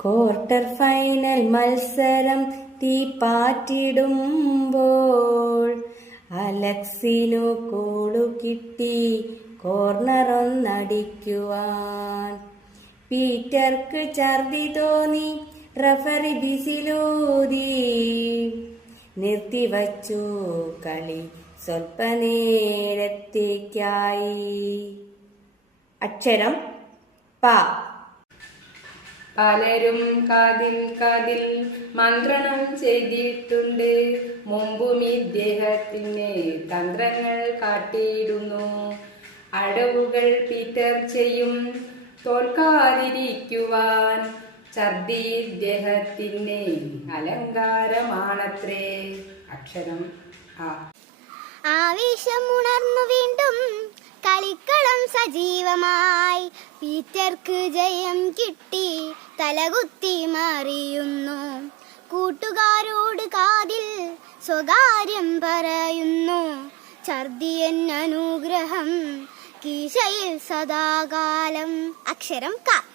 Quarter final മത്സരം തീപ്പാറ്റിടുമ്പോൾ അലക്സിനു call കിട്ടി കോർണറൊന്നടിക്കുവാൻ. പീറ്റർക്ക് ഛർദി തോന്നി, റഫറി ബിസിലൂതി നിർത്തിവച്ചു കളി സ്വൽപ്പനേരത്തേക്കായി. അക്ഷരം പ. പലരും കാതിൽ കാതിൽ മന്ത്രണം ചെയ്തിട്ടുണ്ട്. മുമ്പും ഇദ്ദേഹത്തിന് തന്ത്രങ്ങൾ കാട്ടിയിടുന്നു. അടവുകൾ പീറ്റർ ചെയ്യും തോൽക്കാതിരിക്കുവാൻ. ഛർദി ഇദ്ദേഹത്തിന് അലങ്കാരമാണത്രേ. അക്ഷരം ആ. ആവേശമുണർന്നു വീണ്ടും കളിക്കളം സജീവമായി. പീറ്റർക്ക് ജയം കിട്ടി, തലകുത്തി മറിയുന്നു. കൂട്ടുകാരോട് കാതിൽ സ്വകാര്യം പറയുന്നു. ഛർദിയൻ അനുഗ്രഹം കീശയിൽ സദാകാലം. അക്ഷരം ക.